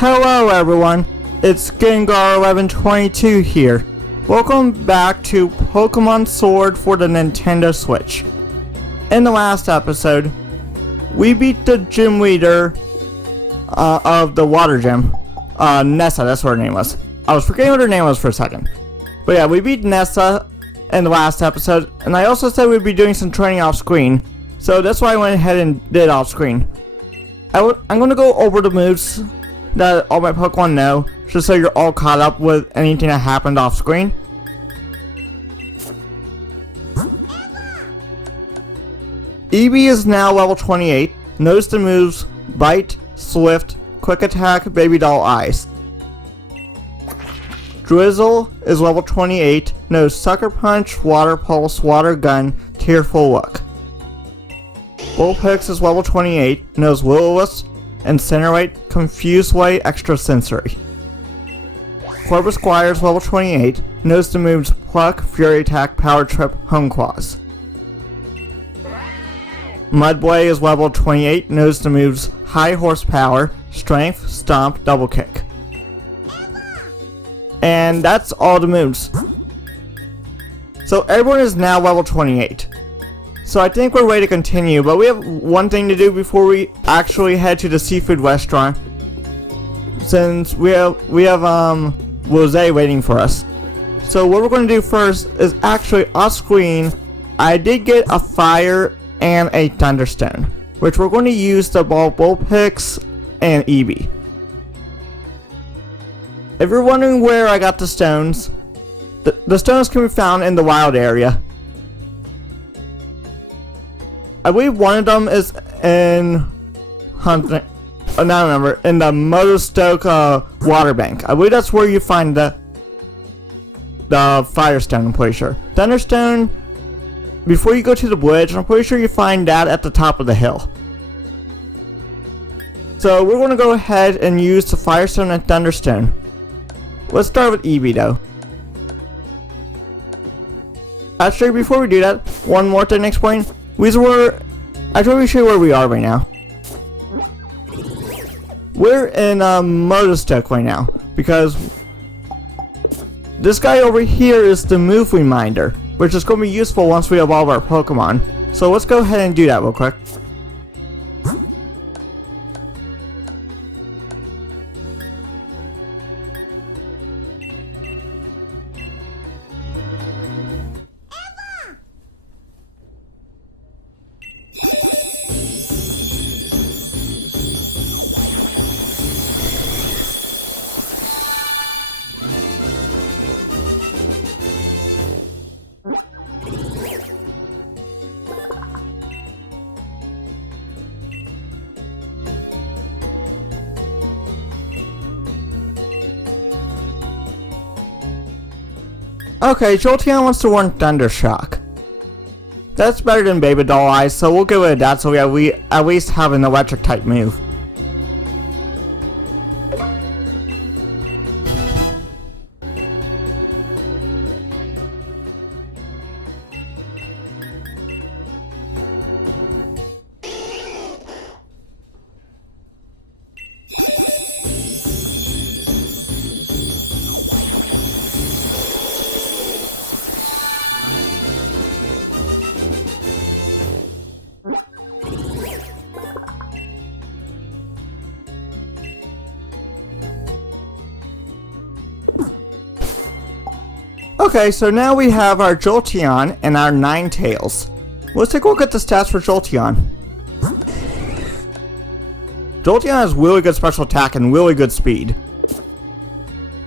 Hello everyone, it's Gengar1122 here. Welcome back to Pokemon Sword for the Nintendo Switch. In the last episode, we beat the gym leader of the water gym, Nessa, that's what her name was. I was forgetting what her name was for a second. But yeah, we beat Nessa in the last episode, and I also said we'd be doing some training off screen, so that's why I went ahead and did off screen. I'm going to go over the moves that all my Pokemon know, just so you're all caught up with anything that happened off screen. Eevee is now level 28, knows the moves Bite, Swift, Quick Attack, Baby Doll Eyes. Drizzle is level 28, knows Sucker Punch, Water Pulse, Water Gun, Tearful Look. Vulpix is level 28, knows Will-O-Wisp, Incinerate, Confuse Way, Extra Sensory. Corvisquire is level 28, knows the moves Pluck, Fury Attack, Power Trip, Home Claws. Mudbray is level 28, knows the moves High Horsepower, Strength, Stomp, Double Kick. And that's all the moves. So everyone is now level 28. So I think we're ready to continue, but we have one thing to do before we actually head to the seafood restaurant. Since we have Rose waiting for us. So what we're going to do first is actually off screen, I did get a fire and a thunderstone, which we're going to use to ball Vulpix and Eevee. If you're wondering where I got the stones, the stones can be found in the wild area. I believe one of them is in Hunting. I don't remember, in the Motostoke water bank. I believe that's where you find the Firestone, I'm pretty sure. Thunderstone, before you go to the bridge, I'm pretty sure you find that at the top of the hill. So we're going to go ahead and use the Firestone and Thunderstone. Let's start with Eevee though. Actually, before we do that, one more thing to explain. I told you show you where we are right now. We're in Motostoke right now, because this guy over here is the move reminder, which is going to be useful once we evolve our Pokemon. So let's go ahead and do that real quick. Okay, Jolteon wants to warn Thundershock. That's better than Baby Doll Eyes, so we'll get rid of that so we at least have an electric type move. Okay, so now we have our Jolteon and our Ninetales. Let's take a look at the stats for Jolteon. Jolteon has really good special attack and really good speed.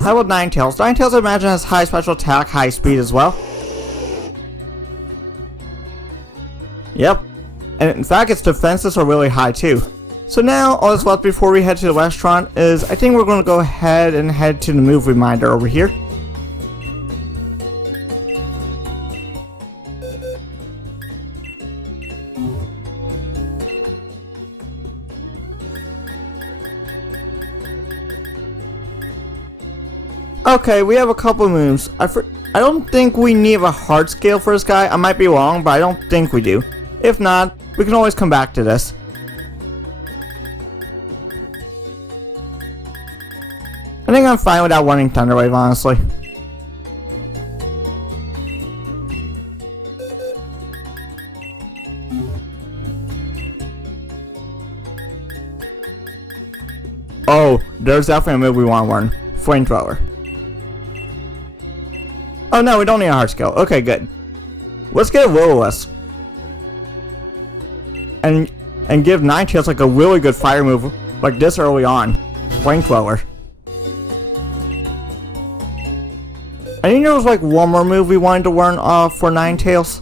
How about Ninetales? Ninetales I imagine has high special attack, high speed as well. Yep. And in fact its defenses are really high too. So now all that's left before we head to the restaurant is I think we're going to go ahead and head to the move reminder over here. Okay, we have a couple moves. I don't think we need a hard scale for this guy. I might be wrong, but I don't think we do. If not, we can always come back to this. think I'm fine without running Thunder Wave, honestly. Oh, there's definitely a move we want to learn. Flamethrower. Oh no, we don't need a hard skill. Okay, good. Let's get Will-O-Wisp. And give Ninetales like a really good fire move like this early on. Flamethrower. I think there was like one more move we wanted to learn for Ninetales.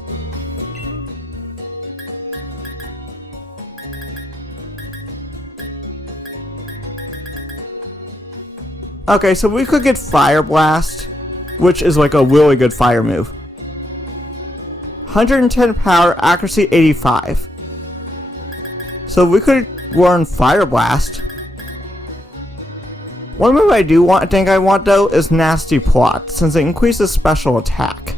Okay, so we could get Fire Blast, which is like a really good fire move. 110 power, accuracy 85. So we could learn Fire Blast. One move I think I want though is Nasty Plot, since it increases special attack.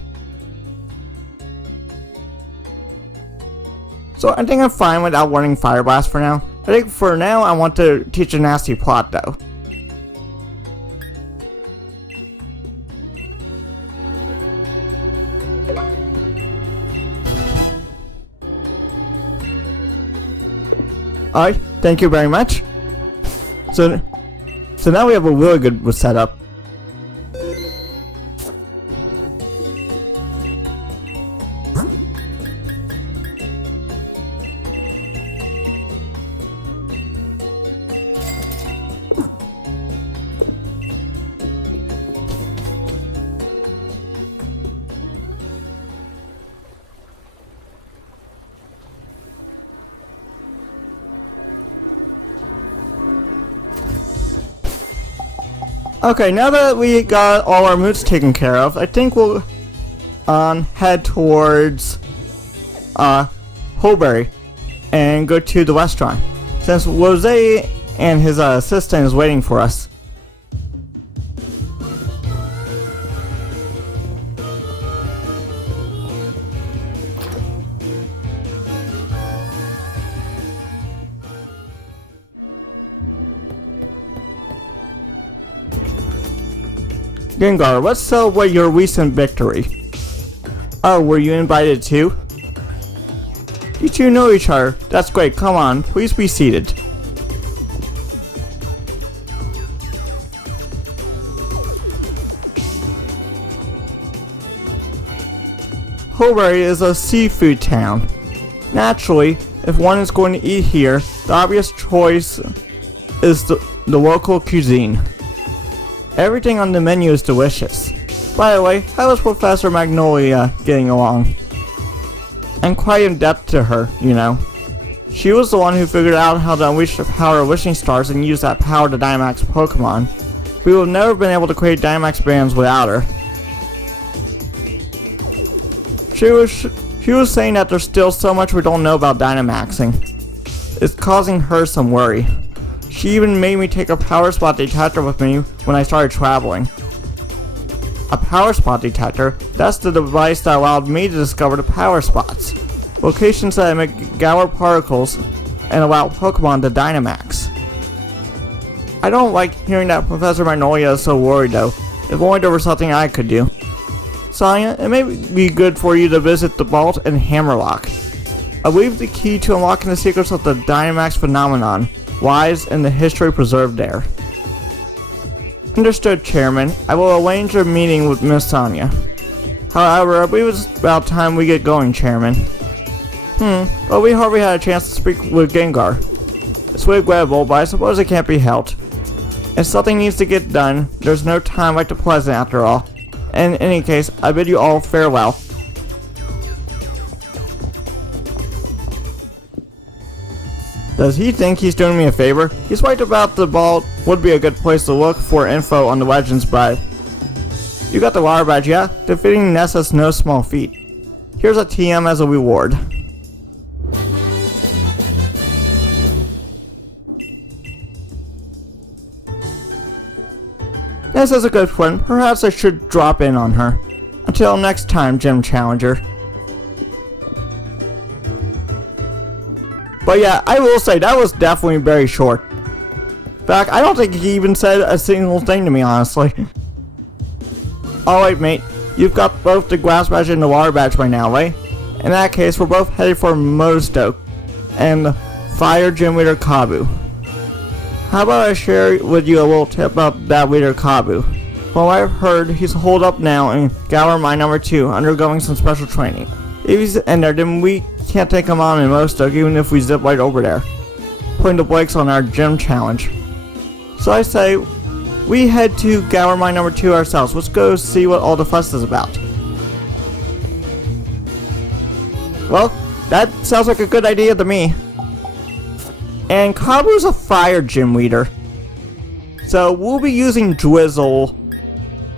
So I think I'm fine without learning Fire Blast for now. I think for now I want to teach a Nasty Plot though. Alright, thank you very much. So now we have a really good setup. Okay, now that we got all our moves taken care of, I think we'll head towards Hulbury and go to the restaurant, since Rose and his assistant is waiting for us. Gengar, let's celebrate your recent victory. Oh, were you invited too? You two know each other. That's great. Come on, please be seated. Hulbury is a seafood town. Naturally, if one is going to eat here, the obvious choice is the local cuisine. Everything on the menu is delicious. By the way, how is Professor Magnolia getting along? I'm quite in debt to her, you know. She was the one who figured out how to unleash the power of wishing stars and use that power to Dynamax Pokemon. We would have never been able to create Dynamax bands without her. She was saying that there's still so much we don't know about Dynamaxing. It's causing her some worry. She even made me take a power spot detector with me when I started traveling. A power spot detector? That's the device that allowed me to discover the power spots. Locations that emit Galar particles and allow Pokemon to Dynamax. I don't like hearing that Professor Magnolia is so worried though. If only there was something I could do. Sonia, it may be good for you to visit the vault in Hammerlock. I believe the key to unlocking the secrets of the Dynamax phenomenon lies in the history preserved there. Understood, Chairman. I will arrange a meeting with Miss Sonia. However, I believe it's about time we get going, Chairman. Well, we hardly had a chance to speak with Gengar. It's regrettable, but I suppose it can't be helped. If something needs to get done, there's no time like the present after all. In any case, I bid you all farewell. Does he think he's doing me a favor? He's right about the vault would be a good place to look for info on the Legends, but you got the water badge, yeah? Defeating Nessa's no small feat. Here's a TM as a reward. Nessa's a good friend. Perhaps I should drop in on her. Until next time, Gym Challenger. But yeah, I will say that was definitely very short. In fact, I don't think he even said a single thing to me, honestly. Alright, mate. You've got both the grass badge and the water badge by now, right? In that case, we're both headed for Mostoke and Fire Gym Leader Kabu. How about I share with you a little tip about that leader Kabu? From what I've heard, he's holed up now in Galar Mine number 2, undergoing some special training. If he's in there, then we can't take him on in Mostoke even if we zip right over there, putting the brakes on our gym challenge. So I say, we head to Galar Mine number 2 ourselves. Let's go see what all the fuss is about. Well, that sounds like a good idea to me. And Kabu's a fire gym leader, so we'll be using Drizzle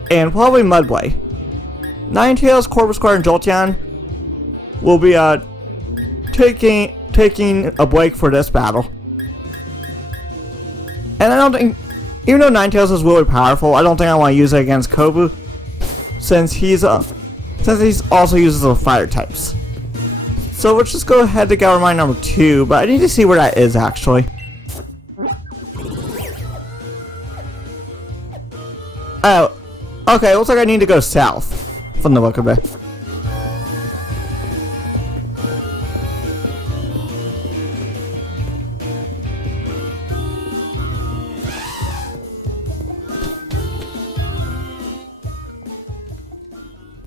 and probably Mudway. Ninetales, Corvisquire, and Jolteon will be taking a break for this battle. And I don't think, even though Ninetales is really powerful, I don't think I want to use it against Kabu, since he's also uses the fire types. So let's just go ahead to Galar Mine number 2, but I need to see where that is actually. Oh, okay, looks like I need to go south, from the look of it.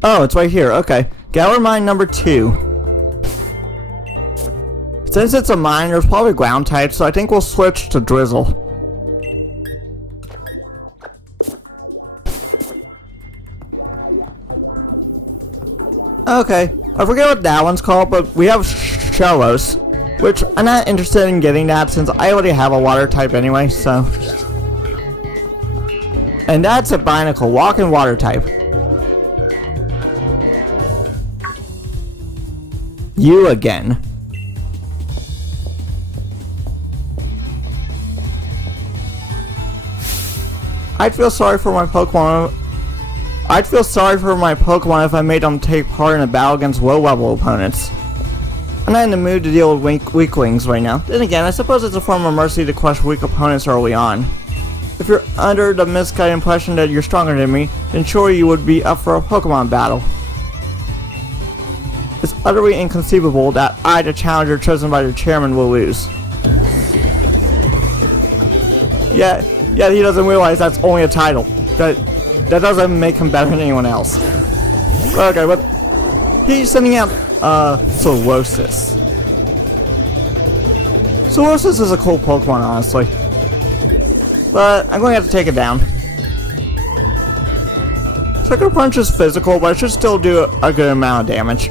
Oh, it's right here, okay. Galar Mine number 2. Since it's a mine, there's probably ground type, so I think we'll switch to Drizzle. Okay, I forget what that one's called, but we have Shellos, which I'm not interested in getting that since I already have a water type anyway, so. And that's a Binacle, walking water type. You again. I'd feel sorry for my Pokemon if I made them take part in a battle against low-level opponents. I'm not in the mood to deal with weaklings right now. Then again, I suppose it's a form of mercy to crush weak opponents early on. If you're under the misguided impression that you're stronger than me, then sure you would be up for a Pokemon battle. It's utterly inconceivable that I, the challenger chosen by the chairman, will lose. Yeah, he doesn't realize that's only a title. That doesn't make him better than anyone else. Okay, but he's sending out Solosis. Solosis is a cool Pokemon, honestly. But I'm going to have to take it down. Sucker Punch is physical, but it should still do a good amount of damage.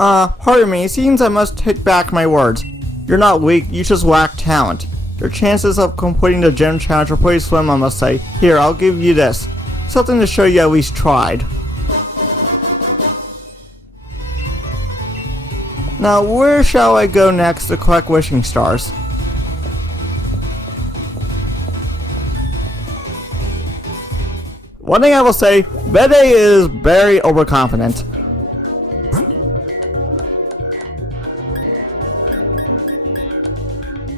Pardon me, it seems I must take back my words. You're not weak, you just lack talent. Your chances of completing the gym challenge are pretty slim, I must say. Here, I'll give you this. Something to show you at least tried. Now, where shall I go next to collect wishing stars? One thing I will say, Bede is very overconfident.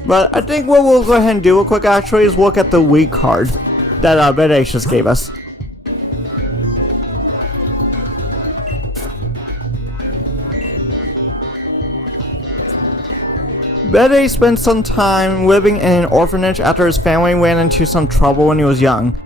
But I think what we'll go ahead and do real quick actually is look at the weak card that Bede just gave us. Bede spent some time living in an orphanage after his family ran into some trouble when he was young.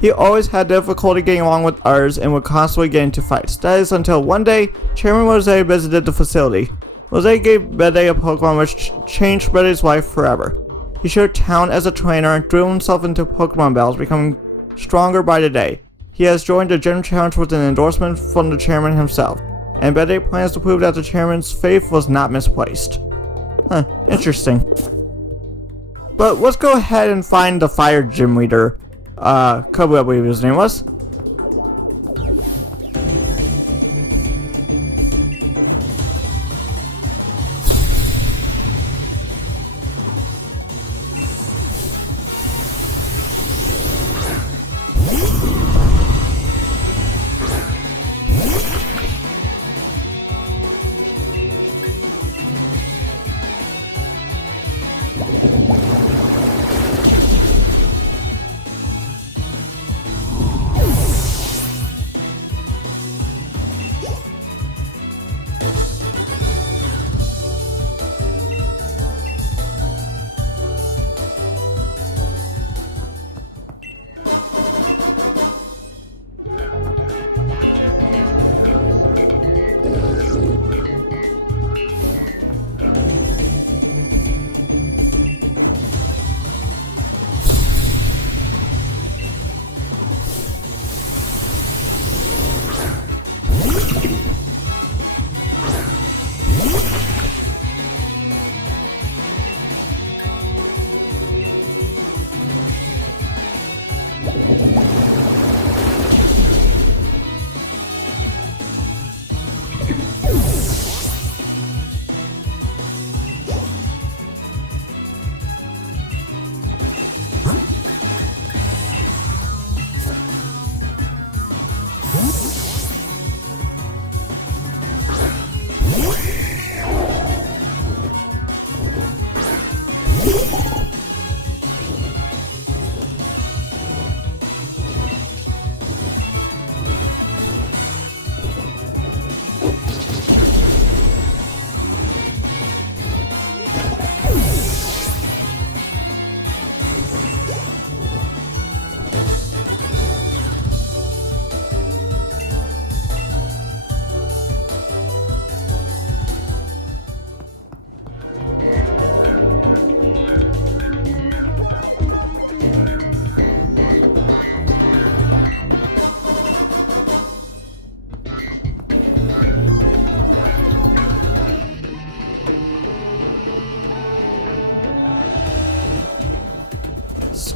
He always had difficulty getting along with others and would constantly get into fights. That is until one day, Chairman Rose visited the facility. Rose gave Bede a Pokemon which changed Bede's life forever. He showed talent as a trainer and threw himself into Pokemon battles, becoming stronger by the day. He has joined the Gym Challenge with an endorsement from the chairman himself, and Bede plans to prove that the chairman's faith was not misplaced. Interesting. But let's go ahead and find the fire gym leader. Kobe, I believe his name was.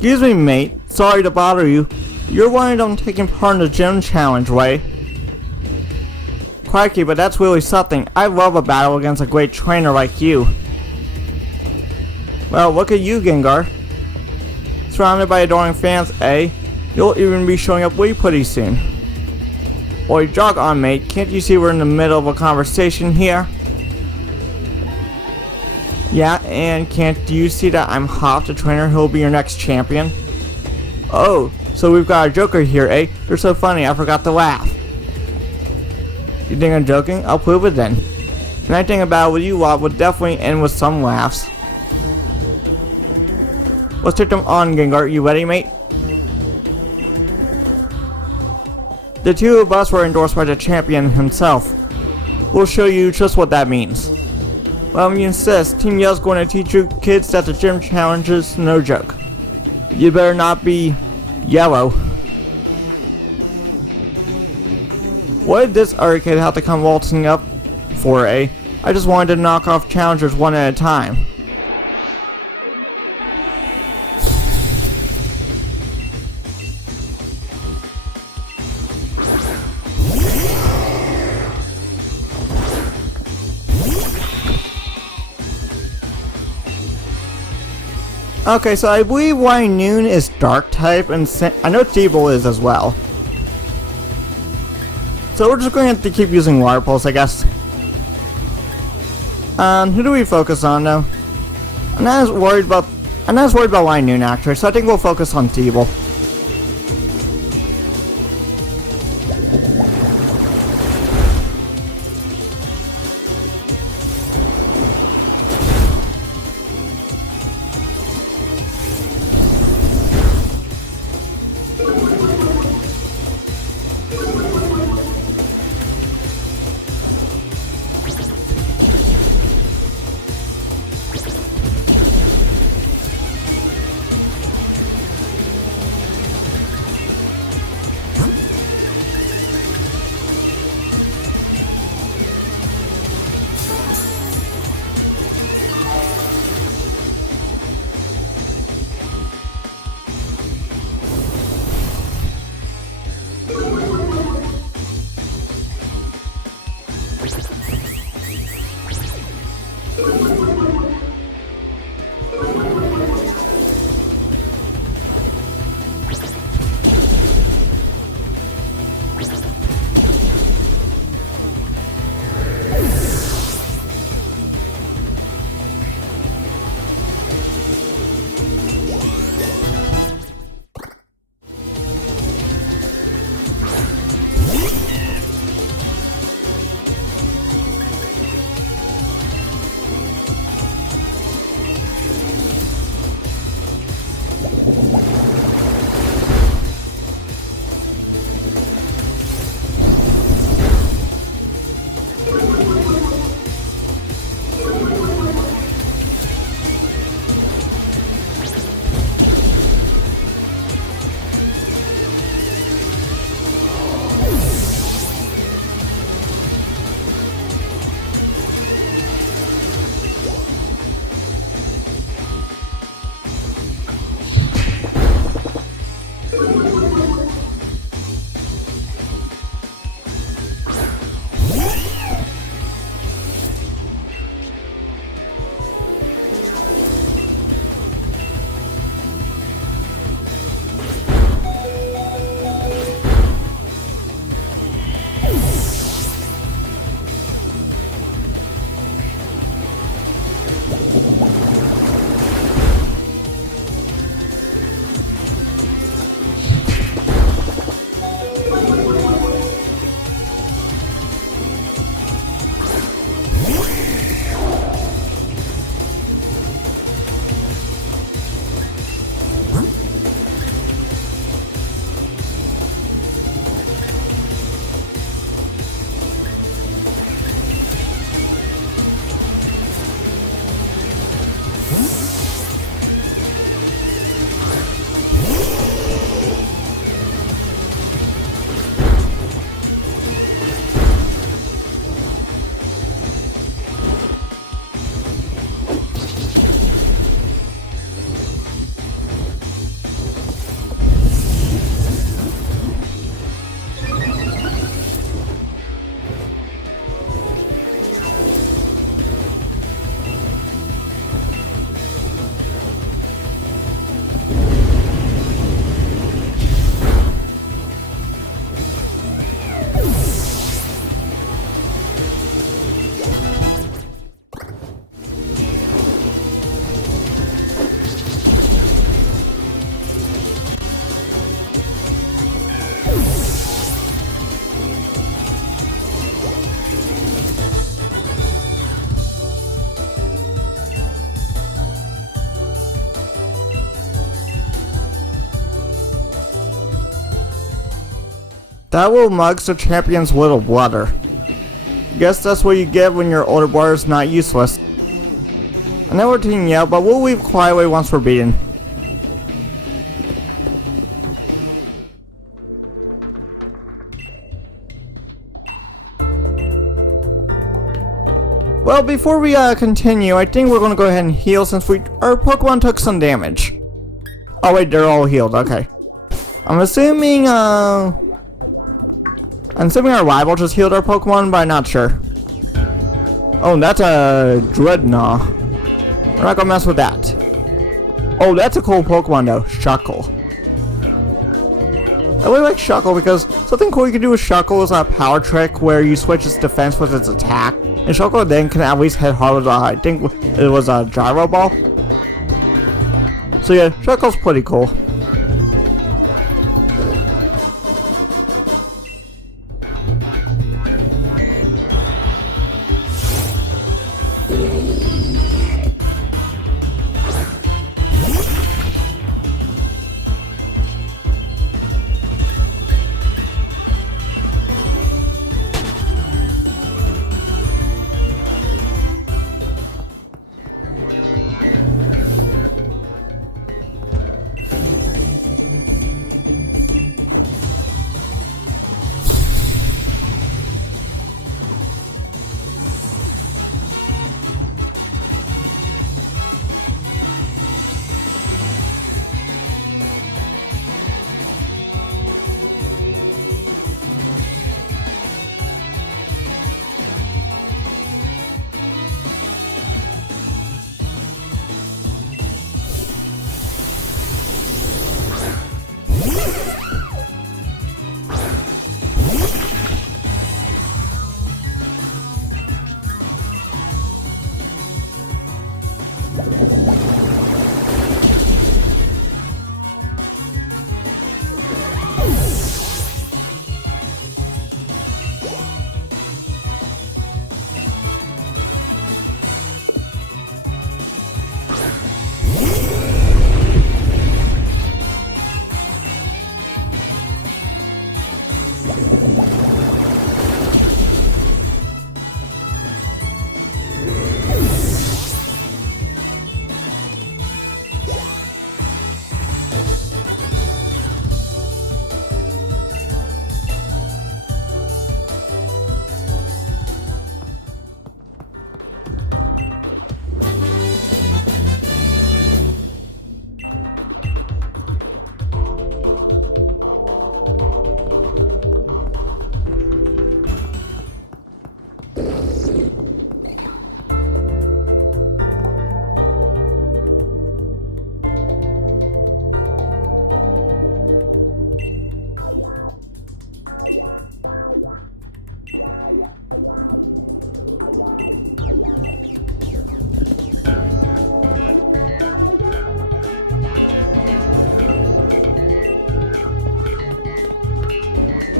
Excuse me, mate. Sorry to bother you. You're worried I'm taking part in the gym challenge, right? Crikey, but that's really something. I love a battle against a great trainer like you. Well, look at you, Gengar. Surrounded by adoring fans, eh? You'll even be showing up way pretty soon. Oi, jog on, mate. Can't you see we're in the middle of a conversation here? Yeah, and can't you see that I'm Hop, the trainer who'll be your next champion? Oh, so we've got a joker here, eh? You're so funny, I forgot to laugh. You think I'm joking? I'll prove it then. And I think a battle with you lot would definitely end with some laughs. Let's take them on, Gengar. You ready, mate? The two of us were endorsed by the champion himself. We'll show you just what that means. Well, if you insist, Team Yell's going to teach you kids that the gym challenge is no joke. You better not be yellow. Why did this other kid have to come waltzing up foray. I just wanted to knock off challengers one at a time. Okay, so I believe Wynoon is Dark type, and I know Thievul is as well. So we're just going to have to keep using Water Pulse, I guess. Who do we focus on now? I'm not as worried about Wynoon actually, so I think we'll focus on Thievul. That will mugs the champion's little brother. Guess that's what you get when your older brother's not useless. I know we're teaming out, but we'll leave quietly once we're beaten. Well, before we continue, I think we're gonna go ahead and heal since our Pokemon took some damage. Oh wait, they're all healed. Okay. I'm assuming our rival just healed our Pokemon, but I'm not sure. Oh, that's a Dreadnought. We're not gonna mess with that. Oh, that's a cool Pokemon though, Shuckle. I really like Shuckle because something cool you can do with Shuckle is a power trick where you switch its defense with its attack. And Shuckle then can at least hit hard with I think it was a Gyro Ball. So yeah, Shuckle's pretty cool.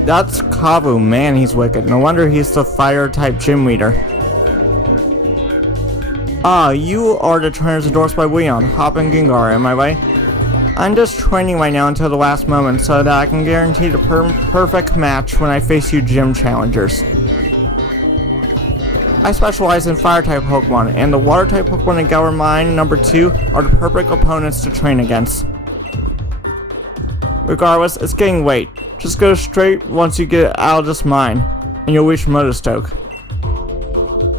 That's Kabu, man, he's wicked. No wonder he's the fire-type gym leader. Ah, you are the trainers endorsed by Leon, Hop and Gengar, am I right? I'm just training right now until the last moment so that I can guarantee the perfect match when I face you gym challengers. I specialize in fire-type Pokemon, and the water-type Pokemon in Galar Mine number 2 are the perfect opponents to train against. Regardless, it's getting late. Just go straight once you get out of this mine, and you'll reach Motostoke.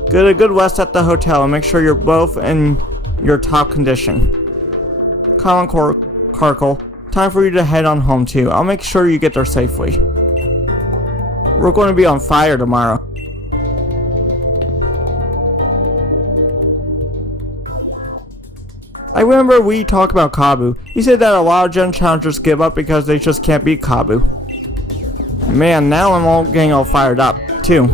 Get a good rest at the hotel and make sure you're both in your top condition. Come on, Karkle. Time for you to head on home too. I'll make sure you get there safely. We're going to be on fire tomorrow. I remember we talked about Kabu. He said that a lot of gym challengers give up because they just can't beat Kabu. Man, now I'm getting all fired up, too.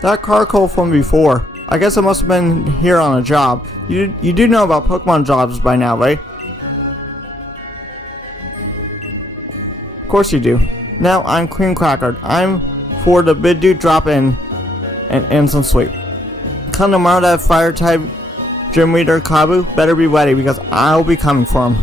That Karkle from before. I guess it must have been here on a job. You do know about Pokemon jobs by now, right? Of course you do. Now I'm Cream Cracker. I'm for the Bidoof drop-in and instant sweep. Come tomorrow, that fire-type gym leader Kabu better be ready because I'll be coming for him.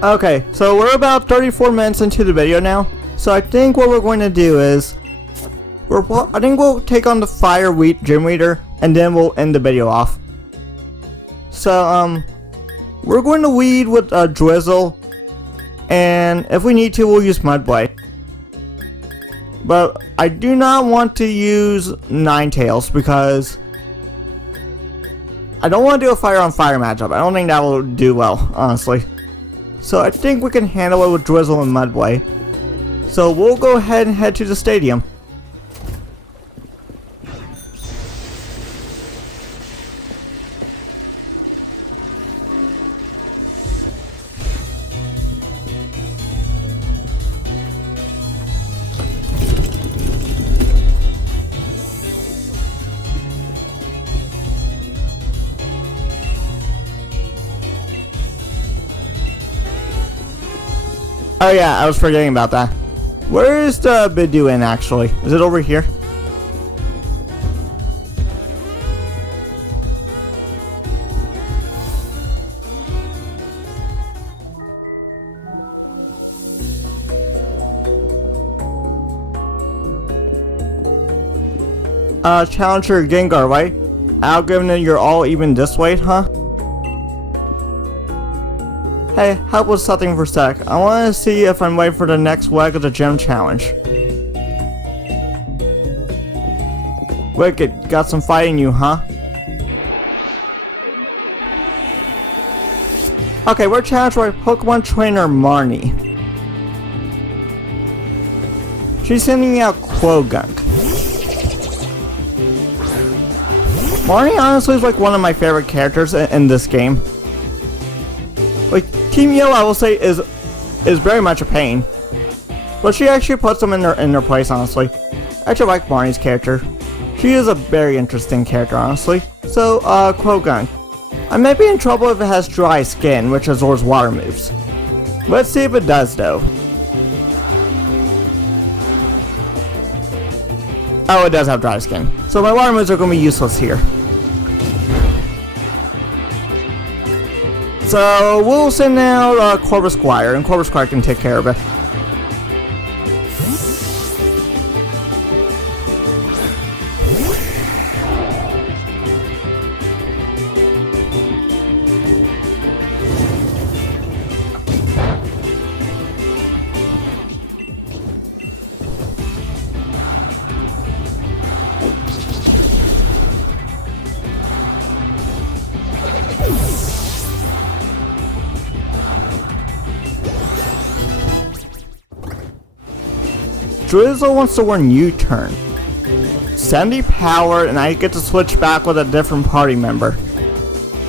Okay, so we're about 34 minutes into the video now. So I think what we're going to do is, I think we'll take on the Fire Wheat Gym Leader, and then we'll end the video off. So we're going to weed with Drizzle, and if we need to, we'll use Mudblade. But I do not want to use Ninetales because I don't want to do a fire on fire matchup. I don't think that will do well, honestly. So I think we can handle it with Drizzle and Mudblade. So we'll go ahead and head to the stadium. Oh yeah, I was forgetting about that. Where is the Bidooin actually? Is it over here? Challenger Gengar, right? Algorithm, you're all even this way, huh? Hey, help with something for a sec. I want to see if I'm waiting for the next leg of the gym challenge. Wicked, got some fight in you, huh? Okay, we're challenged by Pokemon trainer Marnie. She's sending out Quogunk. Marnie honestly is like one of my favorite characters in this game. Like, Team Yellow, I will say, is very much a pain. But she actually puts them in their place, honestly. I actually like Marnie's character. She is a very interesting character, honestly. So, Quogunk. I might be in trouble if it has dry skin, which absorbs water moves. Let's see if it does, though. Oh, it does have dry skin. So my water moves are going to be useless here. So we'll send out Corvisquire, and Corvisquire can take care of it. Drizzle wants to learn U-turn. 70 power, and I get to switch back with a different party member.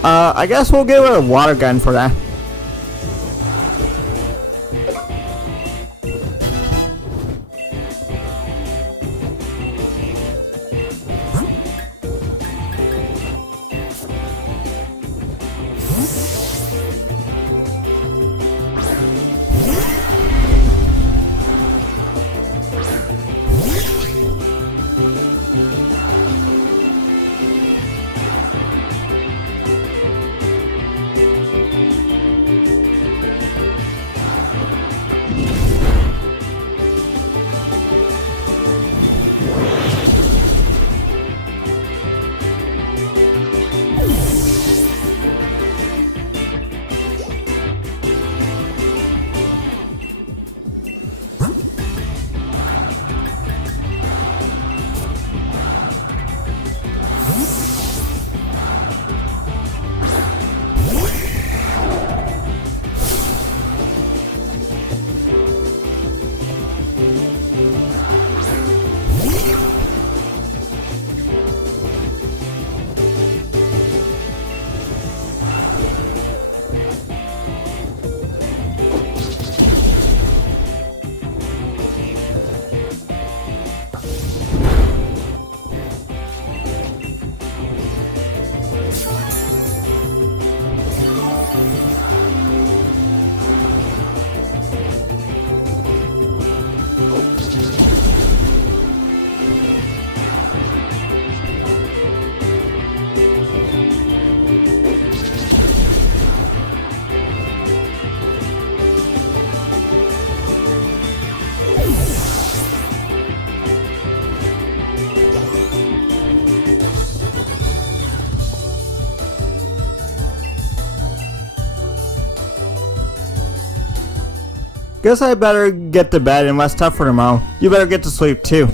I guess we'll give it a water gun for that. Guess I better get to bed and rest up for tomorrow. You better get to sleep too.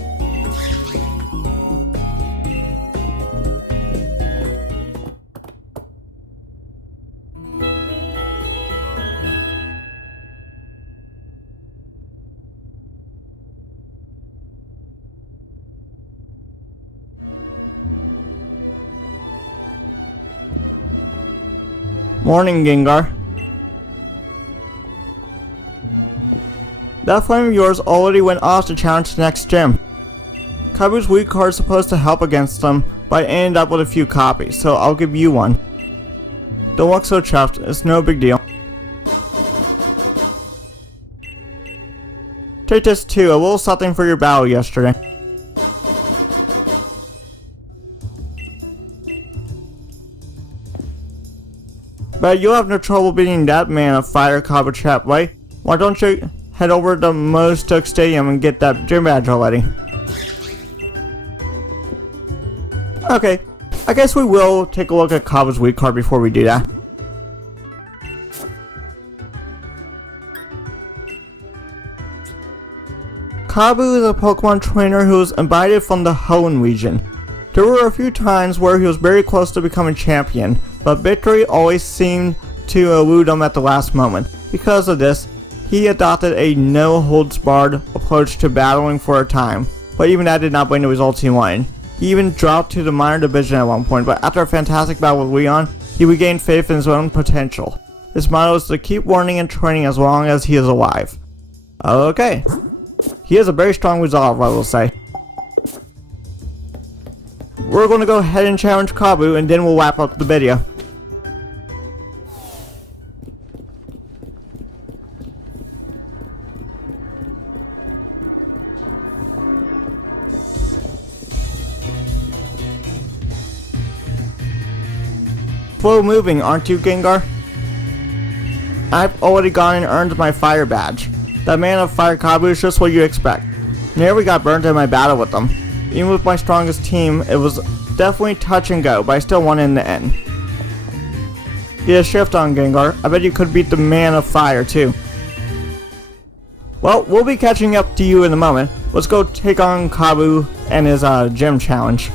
Morning, Gengar. That flame of yours already went off to challenge the next gym. Kabu's weak card is supposed to help against them, but I ended up with a few copies, so I'll give you one. Don't look so chuffed, it's no big deal. Take this too, a little something for your battle yesterday. But you'll have no trouble beating that man of fire, Kabu Chap, right? Why don't you head over to Mostoke Stadium and get that gym badge already? Okay, I guess we will take a look at Kabu's weak card before we do that. Kabu is a Pokemon trainer who was invited from the Hoenn region. There were a few times where he was very close to becoming champion, but victory always seemed to elude him at the last moment. Because of this, he adopted a no-holds-barred approach to battling for a time, but even that did not bring the results he wanted. He even dropped to the minor division at one point, but after a fantastic battle with Leon, he regained faith in his own potential. His motto is to keep learning and training as long as he is alive. Okay. He has a very strong resolve, I will say. We're going to go ahead and challenge Kabu, and then we'll wrap up the video. Slow moving, aren't you, Gengar? I've already gone and earned my fire badge. That man of fire Kabu is just what you expect. Nearly got burned in my battle with them. Even with my strongest team, it was definitely touch and go, but I still won in the end. Get a shift on, Gengar. I bet you could beat the man of fire too. Well, we'll be catching up to you in a moment. Let's go take on Kabu and his gym challenge.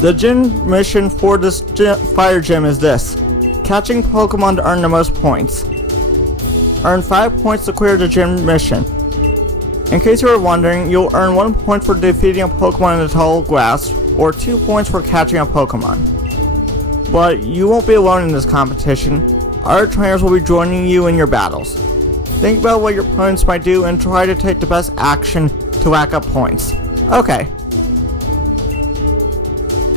The gym mission for this fire gym is this: catching Pokemon to earn the most points. Earn 5 points to clear the gym mission. In case you were wondering, you'll earn 1 point for defeating a Pokemon in the tall grass, or 2 points for catching a Pokemon. But you won't be alone in this competition. Other trainers will be joining you in your battles. Think about what your opponents might do and try to take the best action to rack up points. Okay.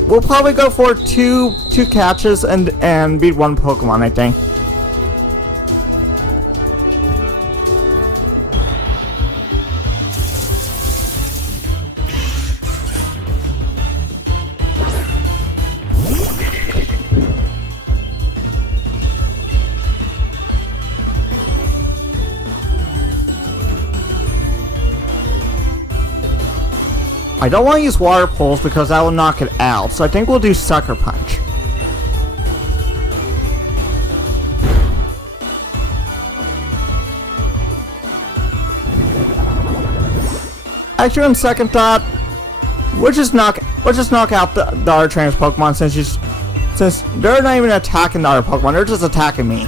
We'll probably go for two catches and beat 1 Pokemon, I think. I don't want to use Water Pulse because that will knock it out, so I think we'll do Sucker Punch. Actually, on second thought, we'll just knock out the other trainer's Pokemon since they're not even attacking the other Pokemon, they're just attacking me.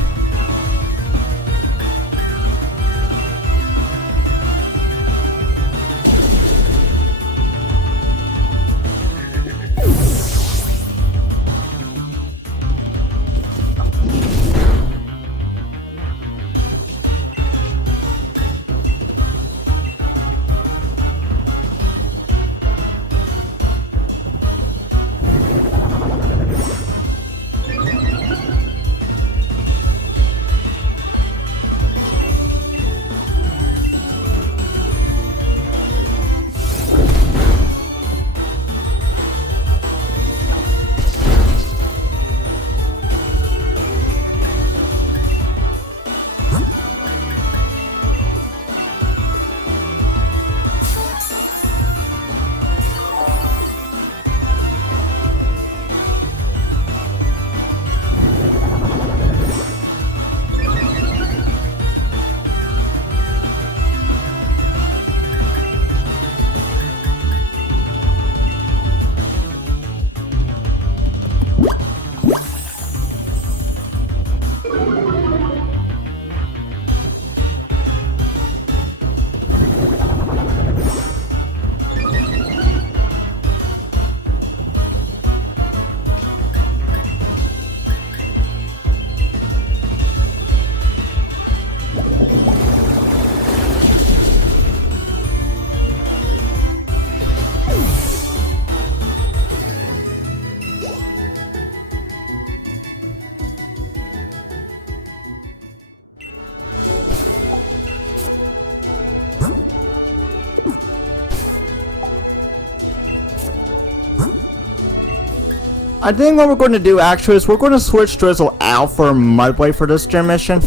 I think what we're going to do actually is we're going to switch Drizzle out for Mudblade for this gym mission,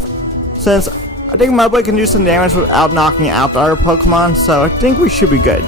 since I think Mudblade can do some damage without knocking out the other Pokemon, so I think we should be good.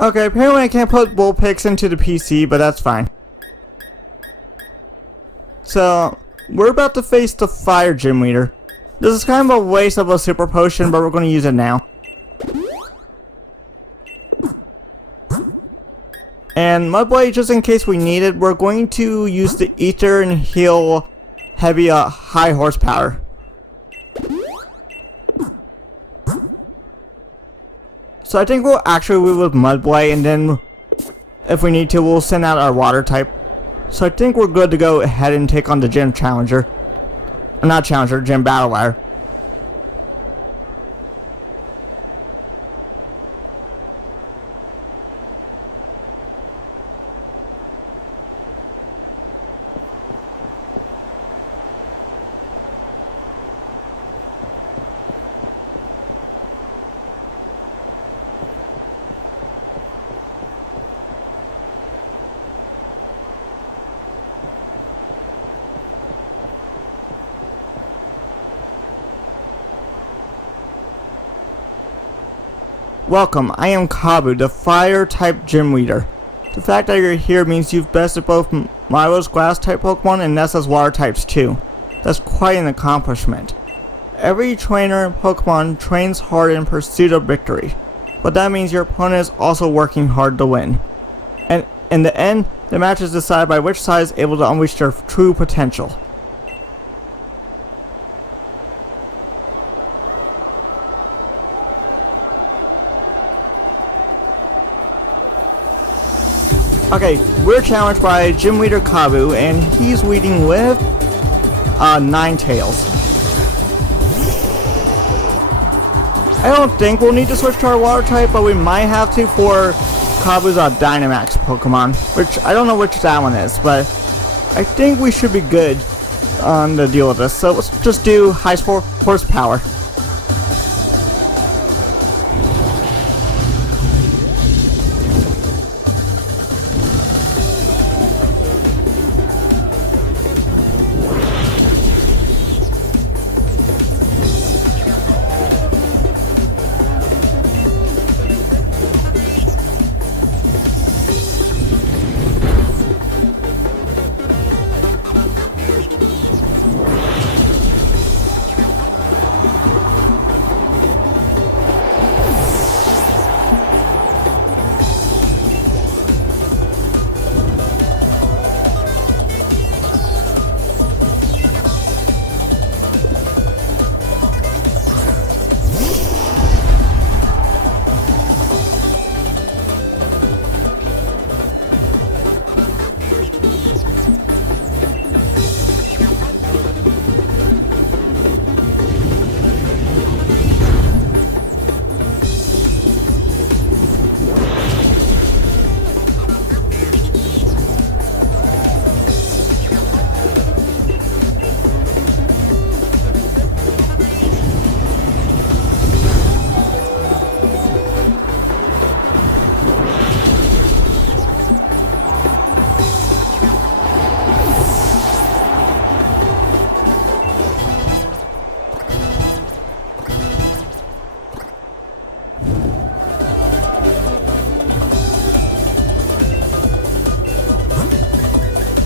Okay, apparently I can't put Vulpix into the PC, but that's fine. So, we're about to face the Fire Gym Leader. This is kind of a waste of a Super Potion, but we're going to use it now. And Mudblade, just in case we need it, we're going to use the Ether and heal heavy, high horsepower. So I think we'll actually move with Mudblade, and then if we need to, we'll send out our water type. So I think we're good to go ahead and take on the Gym Challenger. Not Challenger, Gym Battle Wire. Welcome, I am Kabu, the Fire-type Gym Leader. The fact that you're here means you've bested both Milo's Grass-type Pokemon and Nessa's Water-types too. That's quite an accomplishment. Every trainer in Pokemon trains hard in pursuit of victory, but that means your opponent is also working hard to win. And in the end, the match is decided by which side is able to unleash their true potential. Okay, we're challenged by Gym Leader Kabu, and he's leading with Ninetales. I don't think we'll need to switch to our water type, but we might have to for Kabu's Dynamax Pokemon, which I don't know which that one is, but I think we should be good on the deal with this. So let's just do high horsepower.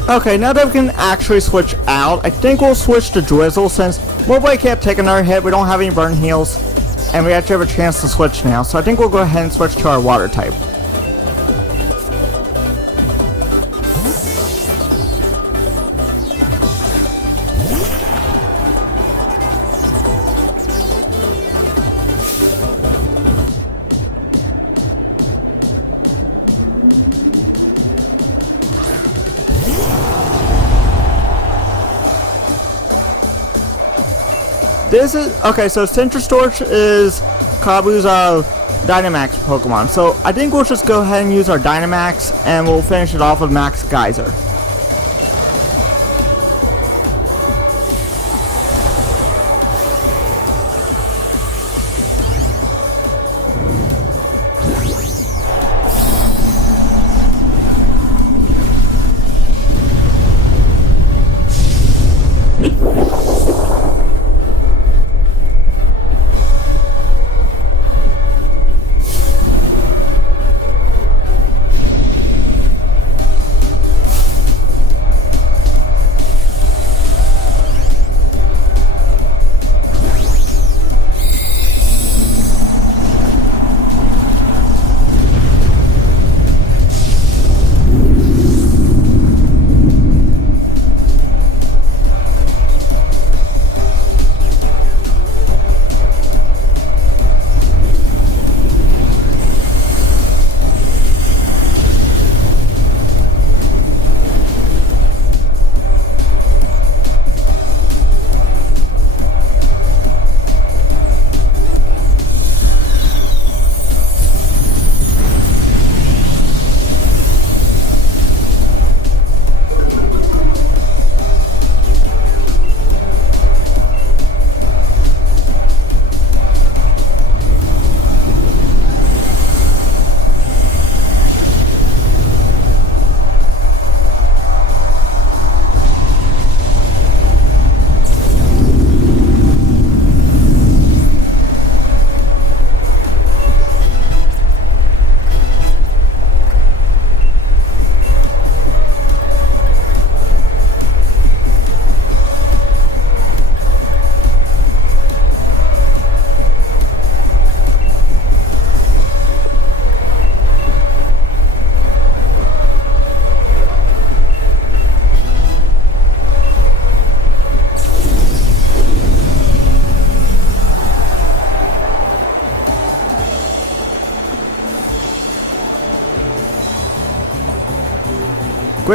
Okay, now that we can actually switch out, I think we'll switch to Drizzle since Mobile kept taking our hit, we don't have any burn heals, and we actually have a chance to switch now, so I think we'll go ahead and switch to our water type. This is, okay, so Centrastorch is Kabu's Dynamax Pokemon. So I think we'll just go ahead and use our Dynamax and we'll finish it off with Max Geyser.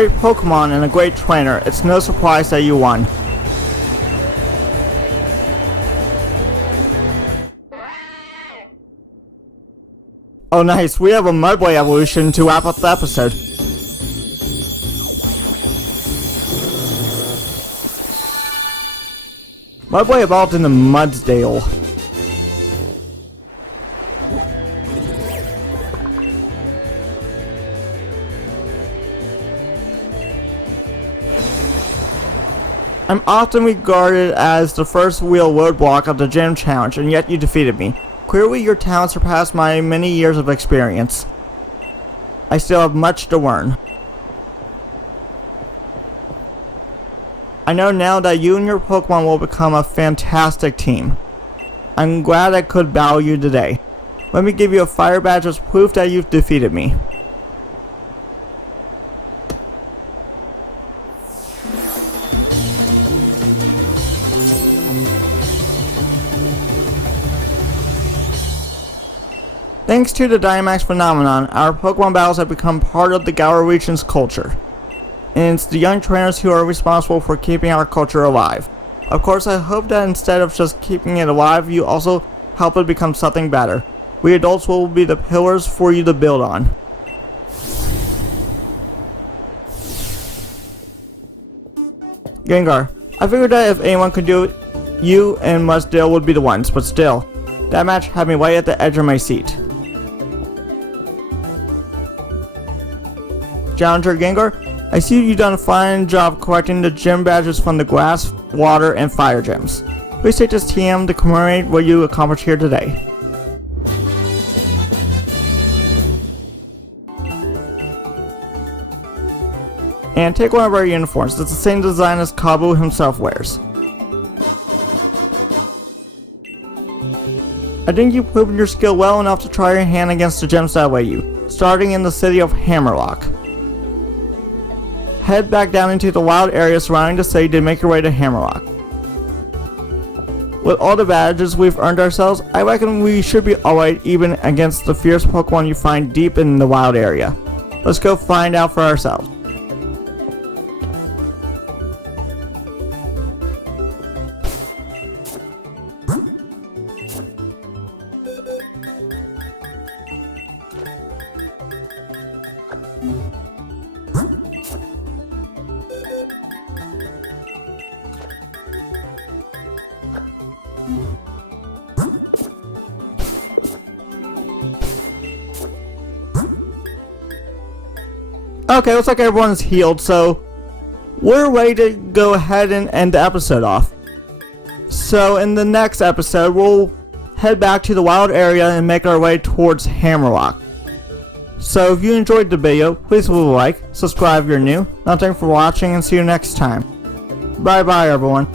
great Pokemon and a great trainer, it's no surprise that you won. Oh nice, we have a Mudboy evolution to wrap up the episode. Mudboy evolved into Mudsdale. I'm often regarded as the first real roadblock of the gym challenge, and yet you defeated me. Clearly your talent surpassed my many years of experience. I still have much to learn. I know now that you and your Pokemon will become a fantastic team. I'm glad I could battle you today. Let me give you a fire badge as proof that you've defeated me. Thanks to the Dynamax phenomenon, our Pokemon battles have become part of the Galar region's culture. And it's the young trainers who are responsible for keeping our culture alive. Of course, I hope that instead of just keeping it alive, you also help it become something better. We adults will be the pillars for you to build on. Gengar, I figured that if anyone could do it, you and Mudsdale would be the ones, but still, that match had me right at the edge of my seat. Challenger Gengar, I see you've done a fine job collecting the gym badges from the grass, water, and fire gyms. Please take this TM to commemorate what you accomplished here today. And take one of our uniforms. It's the same design as Kabu himself wears. I think you've proven your skill well enough to try your hand against the gyms that await you, starting in the city of Hammerlock. Head back down into the wild area surrounding the city to make your way to Hammerlock. With all the badges we've earned ourselves, I reckon we should be alright even against the fierce Pokemon you find deep in the wild area. Let's go find out for ourselves. Okay, looks like everyone's healed, so we're ready to go ahead and end the episode off. So in the next episode, we'll head back to the wild area and make our way towards Hammerlock. So if you enjoyed the video, please leave a like, subscribe if you're new, and thanks for watching and see you next time. Bye bye everyone.